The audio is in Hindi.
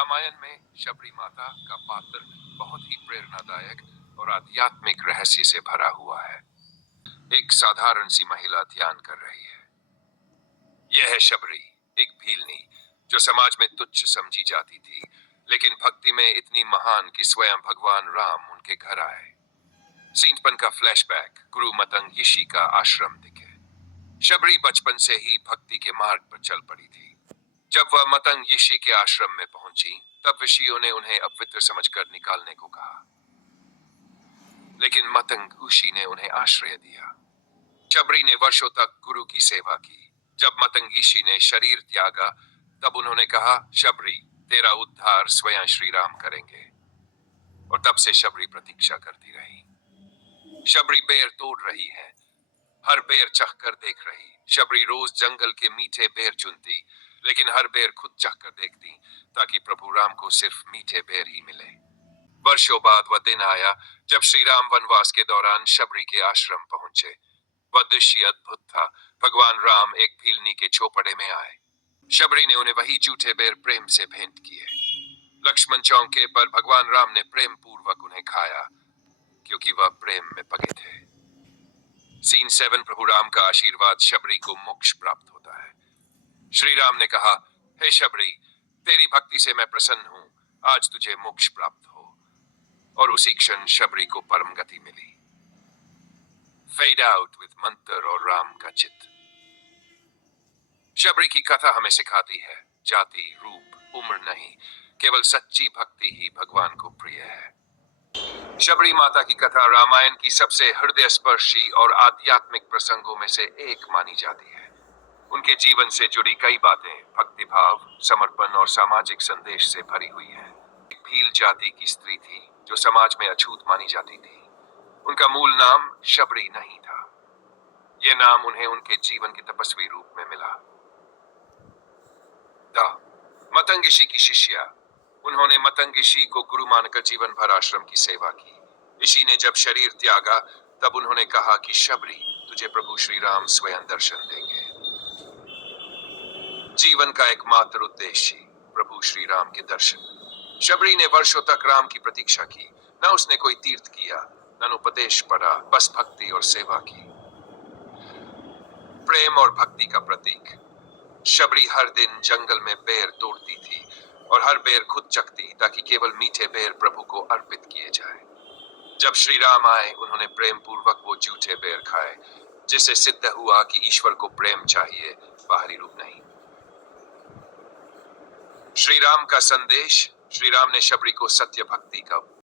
रामायण में शबरी माता का पात्र बहुत ही प्रेरणादायक और आध्यात्मिक रहस्य से भरा हुआ है। एक साधारण सी महिला ध्यान कर रही है। यह है शबरी, एक भीलनी जो समाज में तुच्छ समझी जाती थी, लेकिन भक्ति में इतनी महान कि स्वयं भगवान राम उनके घर आए। सीनपन का फ्लैशबैक गुरु मतंग यिशी का आश्रम दिखे। शबरी बचपन से ही भक्ति के मार्ग पर चल पड़ी थी। जब वह मतंग यिशी के आश्रम में पहुंची, तब ऋषियों ने उन्हें अपवित्र समझकर निकालने को कहा, लेकिन मतंग यिशी ने उन्हें आश्रय दिया। शबरी ने वर्षों तक गुरु की सेवा की। जब मतंग यिशी ने शरीर त्यागा, तब उन्होंने कहा, शबरी, तेरा उद्धार स्वयं श्री राम करेंगे। और तब से शबरी प्रतीक्षा करती रही। शबरी बेर तोड़ रही है, हर बेर चखकर देख रही। शबरी रोज जंगल के मीठे बेर चुनती, लेकिन हर बेर खुद चखकर देखती, ताकि प्रभु राम को सिर्फ मीठे बेर ही मिले। वर्षों बाद वह दिन आया जब श्री राम वनवास के दौरान शबरी के आश्रम पहुंचे। वह दृश्य अद्भुत था। भगवान राम एक भीलनी के झोपड़े में आए। शबरी ने उन्हें वही जूठे बेर प्रेम से भेंट किए। लक्ष्मण चौंके, पर भगवान राम ने प्रेम पूर्वक उन्हें खाया, क्योंकि वह प्रेम में पके थे। सीन 7। प्रभु राम का आशीर्वाद, शबरी को मोक्ष प्राप्त होता है। श्री राम ने कहा, हे शबरी, तेरी भक्ति से मैं प्रसन्न हूं, आज तुझे मोक्ष प्राप्त हो। और उसी क्षण शबरी को परम गति मिली। फेड आउट विद मंत्र और राम का चित्त। शबरी की कथा हमें सिखाती है, जाति, रूप, उम्र नहीं, केवल सच्ची भक्ति ही भगवान को प्रिय है। शबरी माता की कथा रामायण की सबसे हृदयस्पर्शी और आध्यात्मिक प्रसंगों में से एक मानी जाती है। उनके जीवन से जुड़ी कई बातें भक्तिभाव, समर्पण और सामाजिक संदेश से भरी हुई हैं। एक भील जाति की स्त्री थी जो समाज में अछूत मानी जाती थी। उनका मूल नाम शबरी नहीं था। यह नाम उन्हें उनके जीवन के तपस्वी रूप में मिला। मतंग यिशी की शिष्या, उन्होंने मतंग यिशी को गुरु मानकर जीवन भर आश्रम की सेवा की। यिशी ने जब शरीर त्यागा, तब उन्होंने कहा कि शबरी, तुझे प्रभु श्री राम स्वयं दर्शन देंगे। जीवन का एकमात्र उद्देश्य प्रभु श्री राम के दर्शन। शबरी ने वर्षों तक राम की प्रतीक्षा की। न उसने कोई तीर्थ किया, न उपदेश पढ़ा, बस भक्ति और सेवा की। प्रेम और भक्ति का प्रतीक। शबरी हर दिन जंगल में बेर तोड़ती थी और हर बेर खुद चखती, ताकि केवल मीठे बेर प्रभु को अर्पित किए जाए। जब श्री राम आए, उन्होंने प्रेम पूर्वक वो जूठे बेर खाए, जिससे सिद्ध हुआ कि ईश्वर को प्रेम चाहिए, बाहरी रूप नहीं। श्री राम का संदेश। श्री राम ने शबरी को सत्य भक्ति का